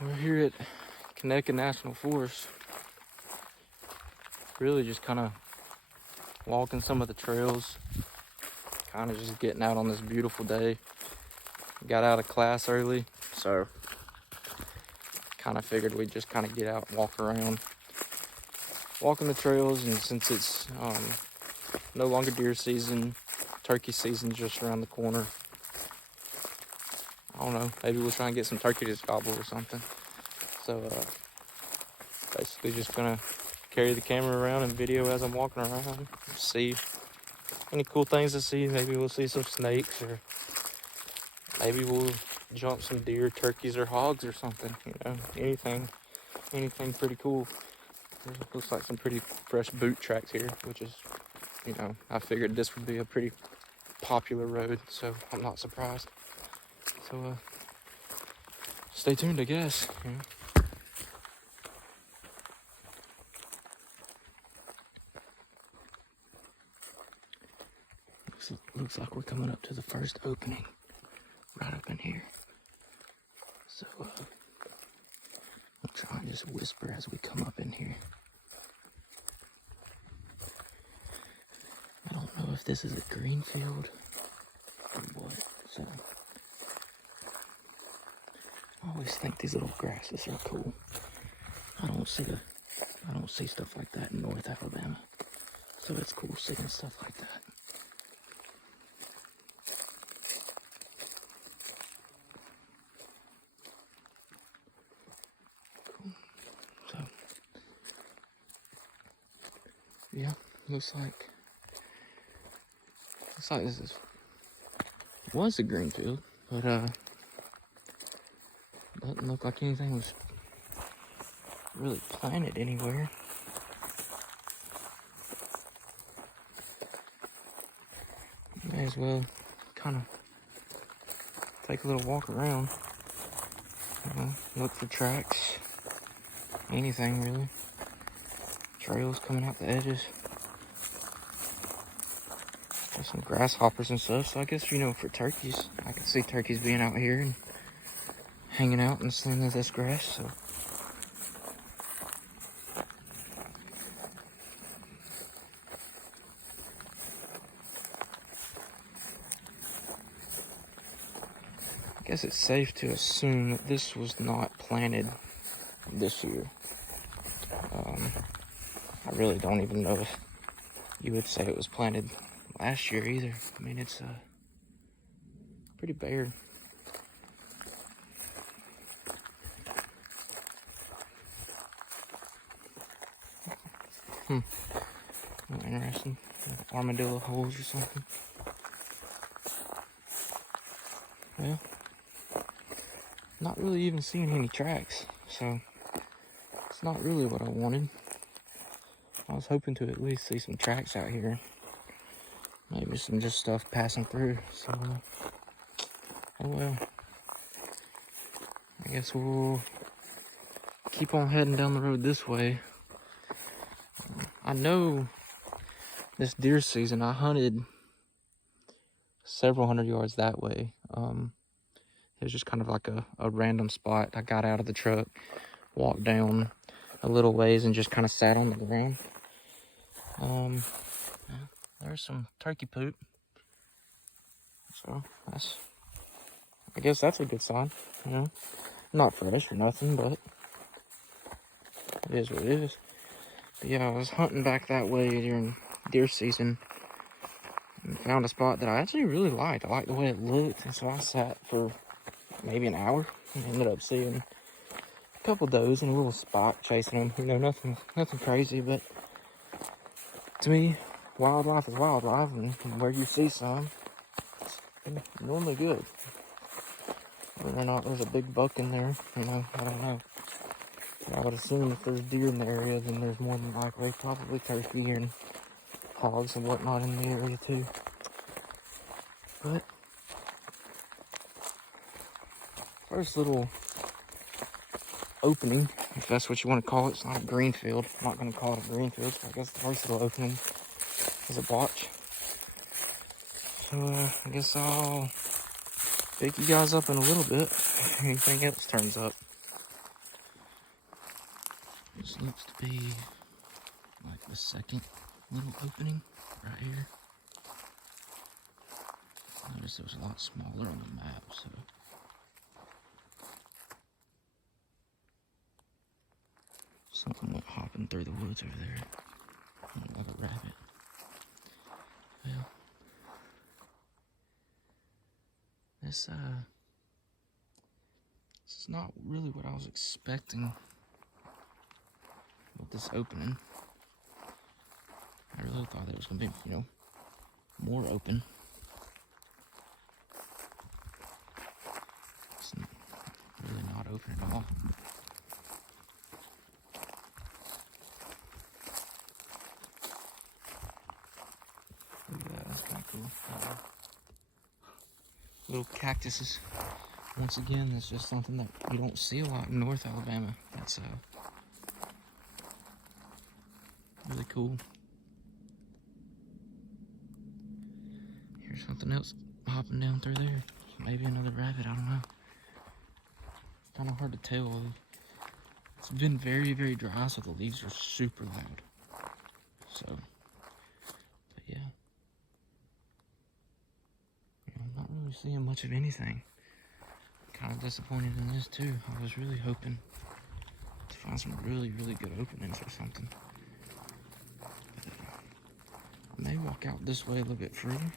We're here at Conecuh National Forest. Really just kind of walking some of the trails. Kind of just getting out on this beautiful day. Got out of class early, so kind of figured we'd just kind of get out and walk around. Walking the trails, and since it's no longer deer season, turkey season's just around the corner. I don't know, maybe we'll try and get some turkey to gobble or something. So basically just gonna carry the camera around and video as I'm walking around, see any cool things to see. Maybe we'll see some snakes, or maybe we'll jump some deer, turkeys, or hogs or something, you know, anything pretty cool. There looks like some pretty fresh boot tracks here, which is, you know, I figured this would be a pretty popular road, so I'm not surprised. So stay tuned, I guess. You know. Looks like we're coming up to the first opening right up in here. So we'll try and just whisper as we come up in here. I don't know if this is a green field or what, so I always think these little grasses are cool. I don't see stuff like that in North Alabama, so it's cool seeing stuff like that. Cool. So yeah, looks like this was a green field, but doesn't look like anything was really planted anywhere. May as well kind of take a little walk around, look for tracks, anything really, trails coming out the edges. There's some grasshoppers and stuff, so I guess, you know, for turkeys, I can see turkeys being out here and hanging out in some of this grass, so. I guess it's safe to assume that this was not planted this year. I really don't even know if you would say it was planted last year either. I mean, it's pretty bare. Oh, interesting. Armadillo holes or something. Well, not really even seeing any tracks, so it's not really what I wanted. I was hoping to at least see some tracks out here. Maybe some just stuff passing through, so oh well. I guess we'll keep on heading down the road this way. I know this deer season I hunted several hundred yards that way. It was just kind of like a random spot. I got out of the truck, walked down a little ways, and just kind of sat on the ground. There's some turkey poop, so I guess that's a good sign, you know. Not fresh or nothing, but it is what it is. But yeah, I was hunting back that way during deer season and found a spot that I actually really liked. I liked the way it looked, and so I sat for maybe an hour and ended up seeing a couple does and a little spot chasing them. You know, nothing crazy, but to me, wildlife is wildlife, and where you see some, it's normally good. Whether or not there's a big buck in there, you know, I don't know. But I would assume if there's deer in the area, then there's more than likely probably turkey and hogs and whatnot in the area too. But first little opening, if that's what you want to call it. It's not a green field. I'm not going to call it a green field, so I guess the first little opening is a botch. So I guess I'll pick you guys up in a little bit if anything else turns up. This looks to be like the second little opening right here. Notice it was a lot smaller on the map, so. Something went hopping through the woods over there. Like a rabbit. Well, this is not really what I was expecting with this opening. I really thought it was gonna be, more open. It's really not open at all. Look at that, that's kind of cool. Little cactuses. Once again, that's just something that you don't see a lot in North Alabama. That's really cool. Here's something else hopping down through there. Maybe another rabbit, I don't know. It's kind of hard to tell. It's been very, very dry, so the leaves are super loud. So, but yeah. I'm not really seeing much of anything. Kind of disappointed in this too. I was really hoping to find some really, really good openings or something. But, I may walk out this way a little bit further.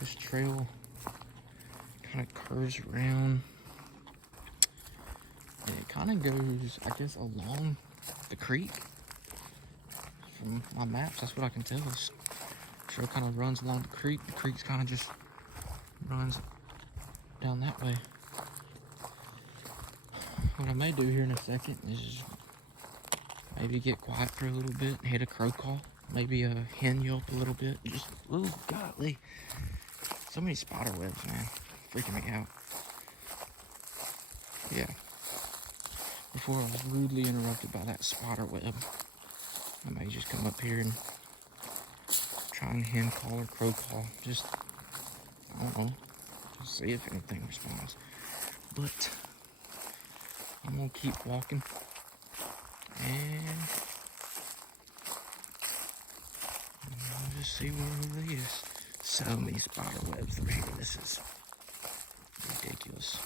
This trail kind of curves around. And it kind of goes, I guess, along the creek. From my maps, that's what I can tell. This trail kind of runs along the creek. The creek's kind of just runs down that way. What I may do here in a second is maybe get quiet for a little bit and hit a crow call. Maybe a hen yelp a little bit. Just, oh golly. So many spider webs, man. Freaking me out. Yeah. Before I was rudely interrupted by that spider web, I may just come up here and try and hen call or crow call. Just, I don't know. Just see if anything responds. But I'm gonna keep walking and I'll just see where it leads us. So many spider webs through here. This is ridiculous.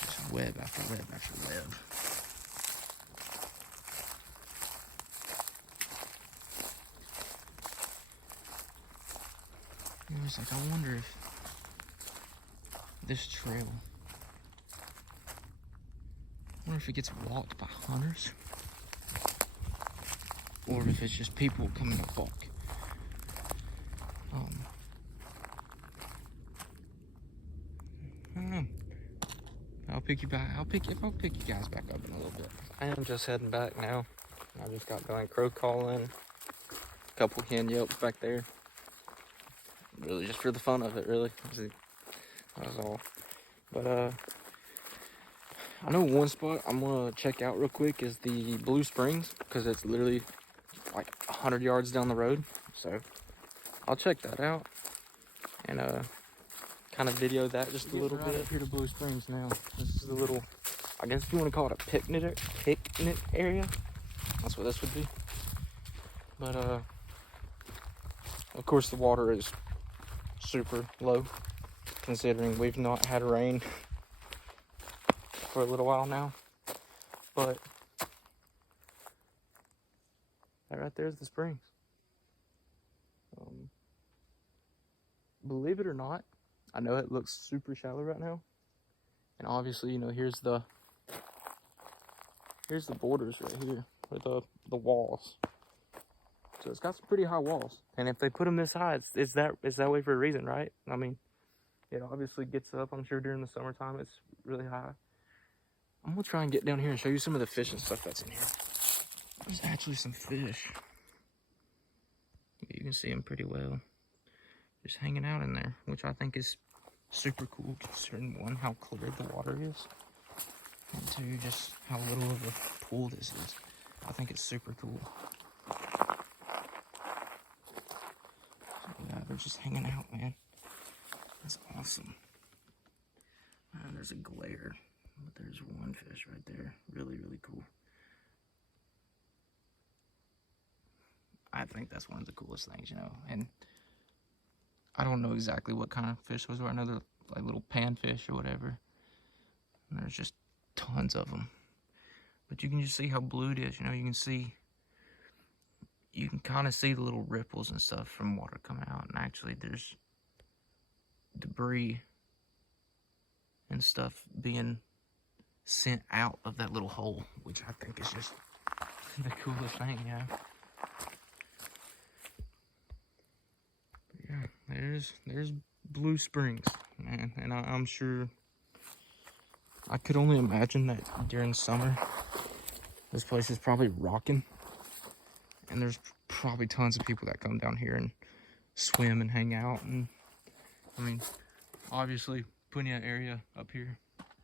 Just web after web after web. It's like, I wonder if this trail, I wonder if it gets walked by hunters or if it's just people coming to walk. I don't know. I'll pick you guys back up in a little bit. I am just heading back now. I just got done crow calling, a couple hen yelps back there. Really just for the fun of it, really. That was all. But I know one spot I'm gonna check out real quick is the Blue Springs, because it's literally like 100 yards down the road. So I'll check that out and kind of video that just a little bit. Up here to Blue Springs now. This is a little, I guess if you want to call it a picnic area. That's what this would be. But of course the water is super low, considering we've not had rain for a little while now. But that right there is the springs. Believe it or not, I know it looks super shallow right now, and obviously, here's the borders right here, or the walls. So it's got some pretty high walls, and if they put them this high, it's that way for a reason, right? I mean, it obviously gets up. I'm sure during the summertime it's really high. I'm gonna try and get down here and show you some of the fish and stuff that's in here. There's actually some fish. You can see them pretty well, just hanging out in there, which I think is super cool, considering one, how clear the water is, and two, just how little of a pool this is. I think it's super cool. Yeah, they're just hanging out, man. That's awesome. Man, there's a glare. But there's one fish right there. Really, really cool. I think that's one of the coolest things, you know. And I don't know exactly what kind of fish those were. Another like little panfish or whatever. And there's just tons of them. But you can just see how blue it is. You know, you can kind of see the little ripples and stuff from water coming out. And actually, there's debris and stuff being sent out of that little hole, which I think is just the coolest thing, yeah. But yeah, there's Blue Springs, man, and I'm sure, I could only imagine that during summer, this place is probably rocking, and there's probably tons of people that come down here and swim and hang out, and I mean, obviously, plenty of area up here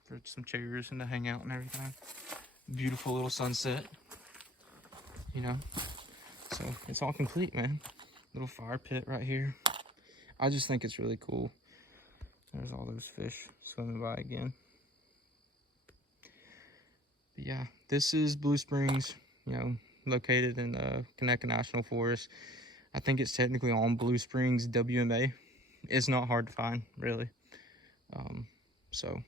for some chairs and to hang out and everything. Beautiful little sunset, you know. So it's all complete, man. Little fire pit right here. I just think it's really cool. There's all those fish swimming by again. But yeah, this is Blue Springs, you know, located in Conecuh National Forest. I think it's technically on Blue Springs WMA. It's not hard to find, really. So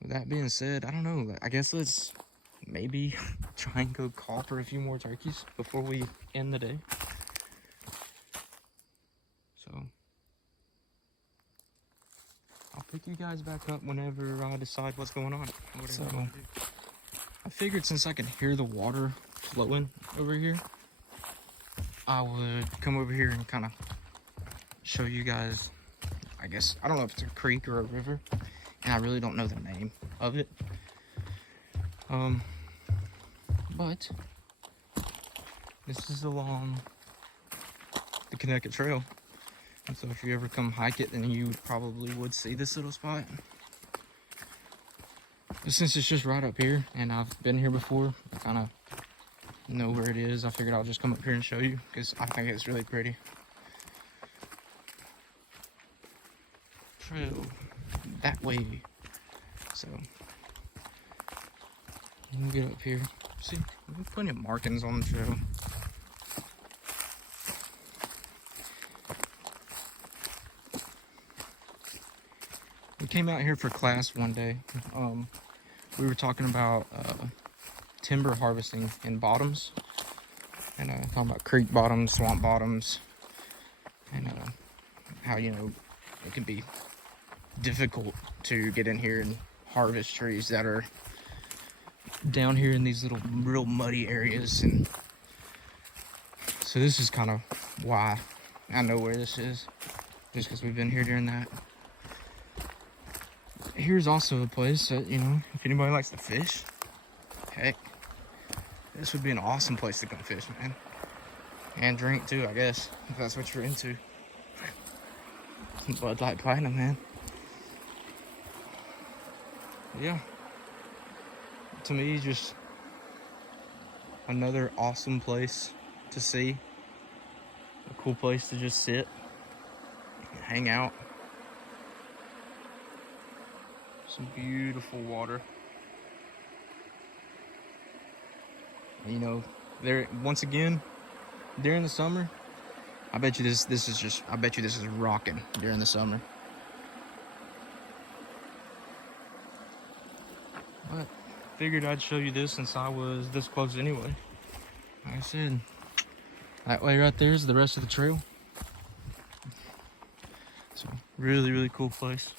with that being said, I don't know, I guess let's maybe try and go call for a few more turkeys before we end the day. So I'll pick you guys back up whenever I decide what's going on. So I figured since I can hear the water flowing over here, I would come over here and kind of show you guys, I guess, I don't know if it's a creek or a river, and I really don't know the name of it. But this is along the Conecuh Trail, and so if you ever come hike it, then you probably would see this little spot. But since it's just right up here, and I've been here before, I kind of know where it is, I figured I'll just come up here and show you, because I think it's really pretty. Trail that way. So you can get up here. See, there's plenty of markings on the trail. We came out here for class one day. We were talking about timber harvesting in bottoms, and talking about creek bottoms, swamp bottoms, and how, you know, it can be difficult to get in here and harvest trees that are down here in these little real muddy areas. And so this is kind of why I know where this is, just because we've been here during that. Here's also a place that, you know, if anybody likes to fish, heck, this would be an awesome place to come fish, man. And drink too, I guess, if that's what you're into. Bud Light Platinum, man. Yeah, to me, just another awesome place to see, a cool place to just sit and hang out. Some beautiful water. And, you know, there, once again, during the summer, I bet you this is rocking during the summer. But figured I'd show you this since I was this close anyway. Like I said, that way right there is the rest of the trail. So really, really cool place.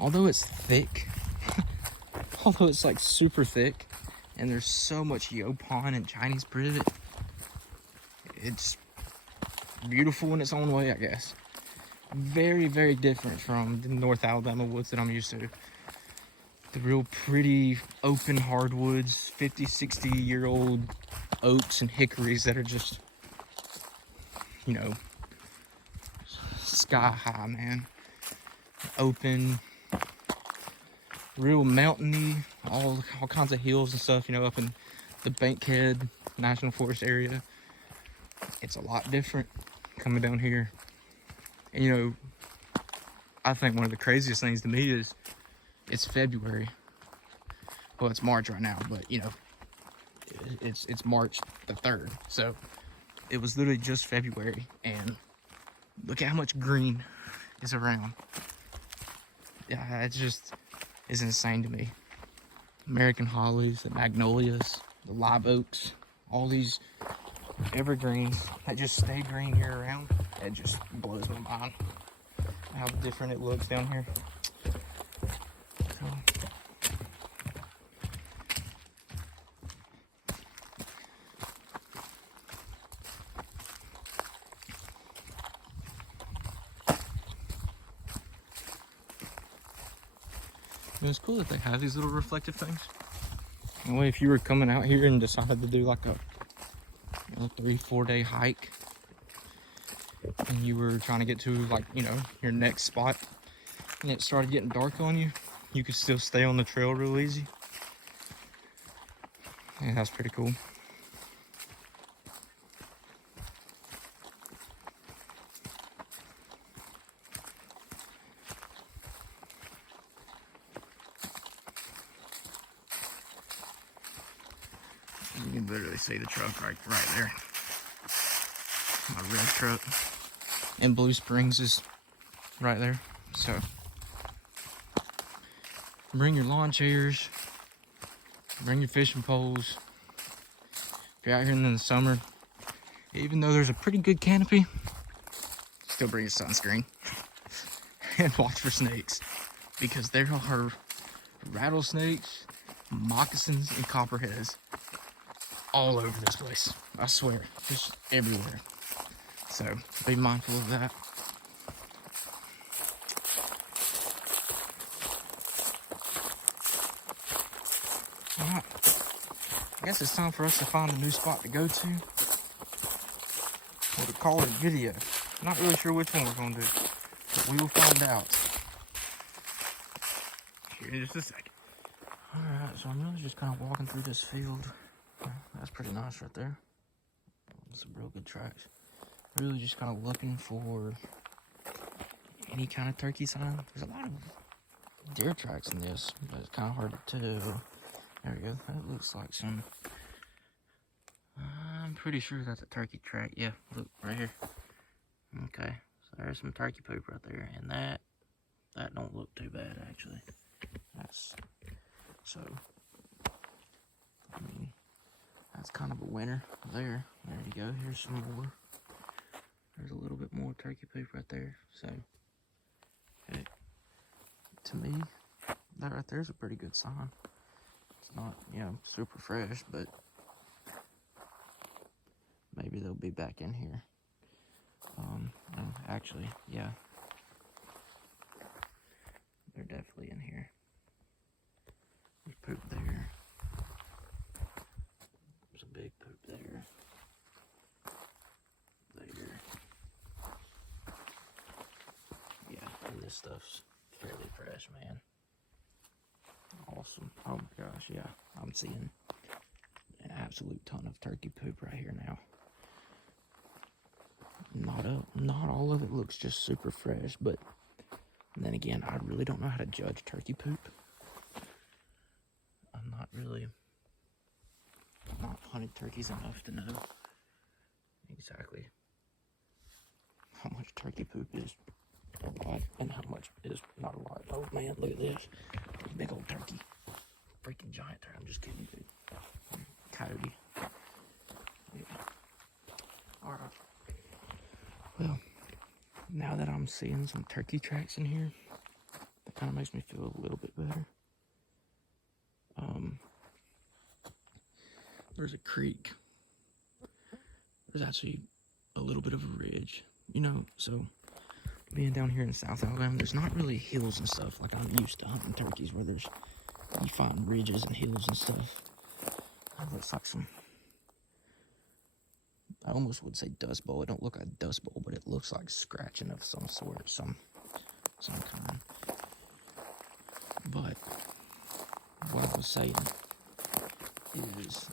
Although it's thick, although it's like super thick, and there's so much Yopon and Chinese privet, it's beautiful in its own way, I guess. Very, very different from the North Alabama woods that I'm used to. The real pretty open hardwoods, 50, 60-year-old oaks and hickories that are just, you know, sky high, man. Open, real mountainy, all kinds of hills and stuff, you know, up in the Conecuh National Forest area. It's a lot different coming down here. And you know, I think one of the craziest things to me is it's February. Well, it's March right now, but you know, it's March the 3rd. So it was literally just February, and look at how much green is around. Yeah, it just is insane to me. American hollies, the magnolias, the live oaks, all these evergreens that just stay green year round. It just blows my mind how different it looks down here. So, it's cool that they have these little reflective things. Anyway, if you were coming out here and decided to do like a 3-4 day hike, and you were trying to get to like, you know, your next spot, and it started getting dark on you, you could still stay on the trail real easy. Yeah, that's pretty cool. You can literally see the truck right there. My red truck. And Blue Springs is right there. So bring your lawn chairs, bring your fishing poles. If you're out here in the summer, even though there's a pretty good canopy, still bring your sunscreen. And watch for snakes, because there are rattlesnakes, moccasins, and copperheads all over this place. I swear, just everywhere. So be mindful of that. Alright, I guess it's time for us to find a new spot to go to, or to call it a video. Not really sure which one we're going to do, but we will find out here in just a second. Alright, so I'm really just kind of walking through this field. That's pretty nice right there. Some real good tracks. Really just kind of looking for any kind of turkey sign. There's a lot of deer tracks in this, but it's kind of hard to tell. There we go. That looks like some... I'm pretty sure that's a turkey track. Yeah, look, right here. Okay, so there's some turkey poop right there, and that don't look too bad, actually. That's... So... I mean... That's kind of a winner there. There you go. Here's some more. There's a little bit more turkey poop right there. So, to me, that right there is a pretty good sign. It's not, you know, super fresh, but maybe they'll be back in here. No, actually, yeah. They're definitely in here. There's poop there. There's a big poop there. There. Yeah, and this stuff's fairly fresh, man. Awesome. Oh my gosh, yeah. I'm seeing an absolute ton of turkey poop right here now. Not all of it looks just super fresh, but then again, I really don't know how to judge turkey poop. I'm not hunted turkeys enough to know exactly how much turkey poop is a lot and how much is not a lot. Oh man, look at this. Big old turkey. Freaking giant turkey. I'm just kidding, dude. Coyote. Yeah. Alright. Well, now that I'm seeing some turkey tracks in here, that kind of makes me feel a little bit better. There's a creek. There's actually a little bit of a ridge, you know, so being down here in South Alabama, there's not really hills and stuff like I'm used to hunting turkeys where you find ridges and hills and stuff. That looks like some, I almost would say dust bowl. It don't look like dust bowl, but it looks like scratching of some sort, some kind. But what I was saying is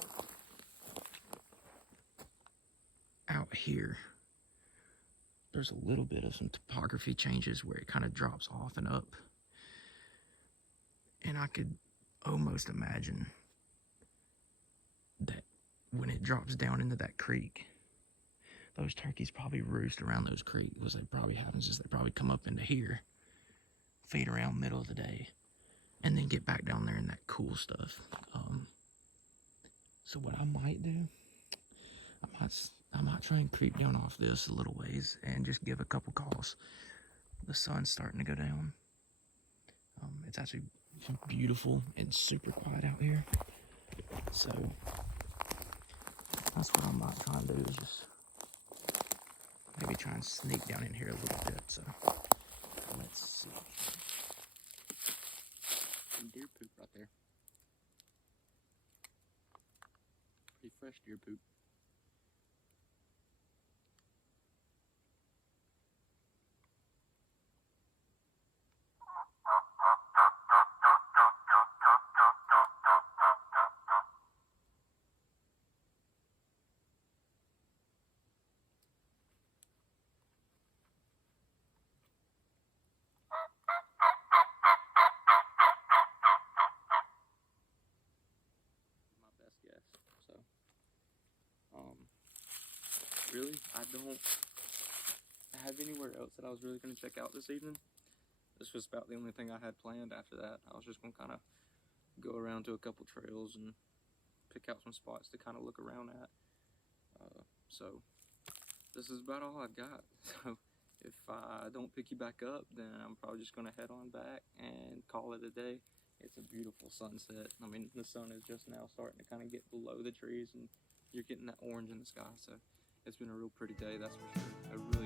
out here there's a little bit of some topography changes where it kind of drops off and up. And I could almost imagine that when it drops down into that creek, those turkeys probably roost around those creeks. What probably happens is they probably come up into here, feed around middle of the day, and then get back down there in that cool stuff. So what I might do, I might try and creep down off this a little ways and just give a couple calls. The sun's starting to go down. It's actually beautiful and super quiet out here. So that's what I might try and do, is just maybe try and sneak down in here a little bit. So let's see. Some deer poop right there. Pretty fresh deer poop. Really, I don't have anywhere else that I was really going to check out this evening. This was about the only thing I had planned after that. I was just going to kind of go around to a couple trails and pick out some spots to kind of look around at. So this is about all I've got. So if I don't pick you back up, then I'm probably just going to head on back and call it a day. It's a beautiful sunset. I mean, the sun is just now starting to kind of get below the trees, and you're getting that orange in the sky. So it's been a real pretty day, that's for sure.